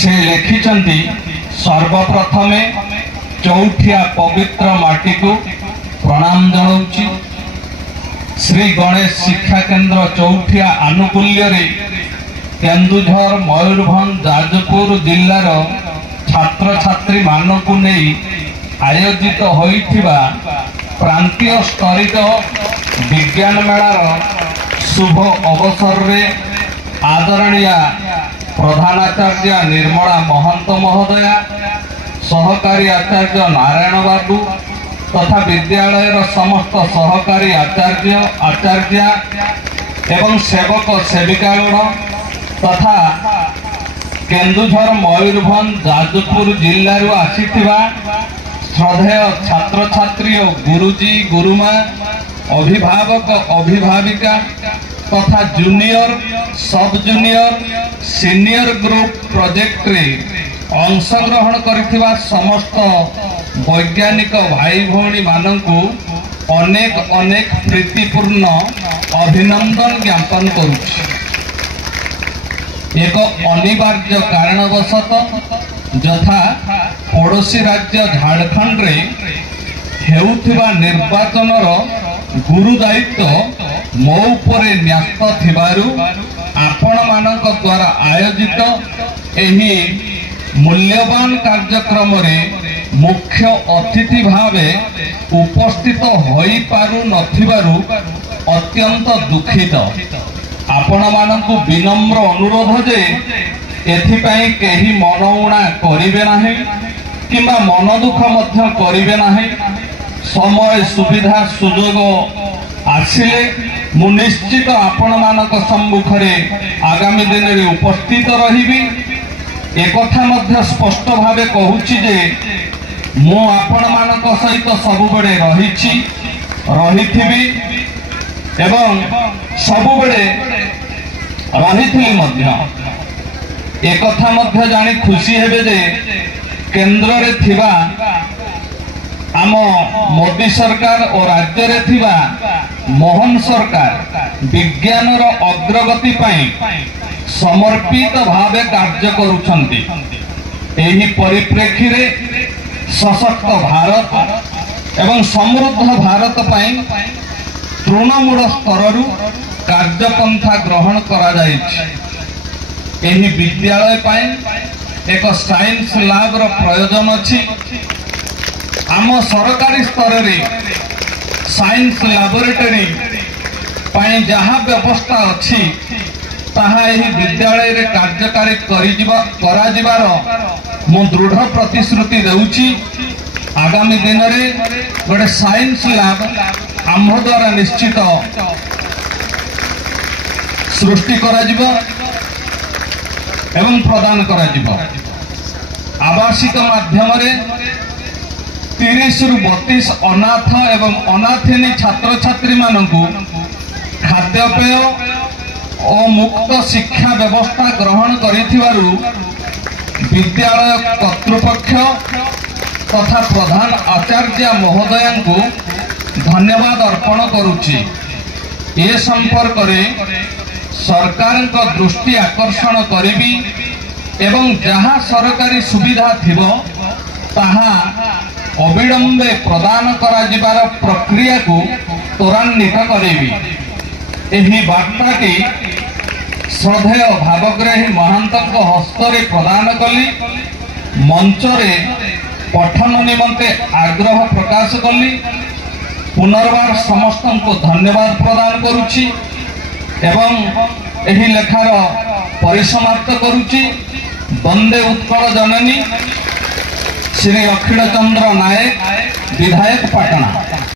से लिखिछंती सर्वप्रथमे चौठिया पवित्र माटी को प्रणाम जनाऊँची। श्री गणेश शिक्षा केन्द्र चौठिया आनुकूल्य रे केन्दुझर मयूरभंज जाजपुर जिलार छात्र छात्री मानकु नहीं आयोजित होइथिबा प्रांतीय स्तरित विज्ञान मेलार शुभ अवसर रे आदरणीय प्रधानाचार्य निर्मला महंत महोदया, सहकारी आचार्य नारायण बाबू तथा विद्यालय समस्त सहकारी आचार्य एवं सेवक सेविकागण तथा केन्दुझर मयूरभंज जाजपुर जिल्लारू आसीथिबा श्रद्धेय छात्र छात्री और गुरुजी गुरुमा अभिभावक अभिभाविका तथा जूनियर सब जूनियर सीनियर ग्रुप प्रोजेक्ट रे अंशग्रहण करिथिबा समस्त वैज्ञानिक भाई भौणी मानंकु अनेक अनेक प्रीतिपूर्ण अभिनंदन ज्ञापन करुछि। एक अनिवार्य कारणवशत यथा पड़ोशी राज्य झारखंड रे हेउथिबा निर्वाचनर गुरु दायित्व मो उपरे न्यस्त थिबारु आपण मानक द्वारा आयोजित एही मूल्यवान कार्यक्रम रे मुख्य अतिथि भावे उपस्थित होई पारु नथिबारु अत्यंत दुखित। आपण मानकु विनम्र अनुरोध जे एथिपाई केही मनउणा करिवे नाही किंबा मन दुख मध्य करिवे नाही। समय सुविधा सुजोग आसिले मु निश्चित आपण मानक सम्मुख रे आगामी दिन रे उपस्थित रहिबी। एकथा मध्य स्पष्ट भावे कहूची जे मु आपण मानक सहित सबुबेले रहिछि रहिथिबी एवं सबुबेले रहिथिली मध्य। एकथा मध्य जानी खुशी हेबे जे केंद्र रे थिबा आम मोदी सरकार और राज्य रे थिबा मोहन सरकार विज्ञानर अग्रगति पाई समर्पित भावे कार्य करुछंती। एही परिप्रेक्षी रे सशक्त भारत एवं समृद्ध भारत पाई तृणमूल स्तररू कार्यपंथा ग्रहण करा जाइछि। एही विद्यालय पाई एक साइंस लैब रो प्रयोजन अछि। आम सरकारी स्तर रे साइंस लैबोरेटरी पाई जहाँ व्यवस्था अछि ताहा एही विद्यालय रे कार्यकारी करा जिबार मु दृढ़ प्रतिश्रुति देउछि। आगामी दिन रे गोटे साइंस लैब आम्भ द्वारा निश्चित सृष्टि करा जिबो एवं प्रदान करा जिबो। आवासिक माध्यम रे 30 रु 32 अनाथ एवं अनाथिनी छात्र छात्री मानकु खाद्यपेय और मुक्त शिक्षा व्यवस्था ग्रहण करिथिबारु विद्यालय कर्तृपक्ष तथा प्रधान आचार्य महोदय को धन्यवाद अर्पण करुछि। ए संपर्क रे सरकार को दृष्टि आकर्षण करिबी एवं जहाँ सरकारी सुविधा थिबो ताहा अविलंबे प्रदान करा जिबार प्रक्रिया को त्वरान्वित करेबी। एही वार्ता की श्रद्धेय भावग्राही महंतक हस्ତରେ प्रदान कली। मंच रे पठन निमंते आग्रह प्रकाश कली। पुनर्बार समस्त को धन्यवाद प्रदान करुछि एवं एही लेखार परिसमाप्त करुछि। वंदे उत्कल जननी श्री अखिल चंद्र नायक विधायक पाटना।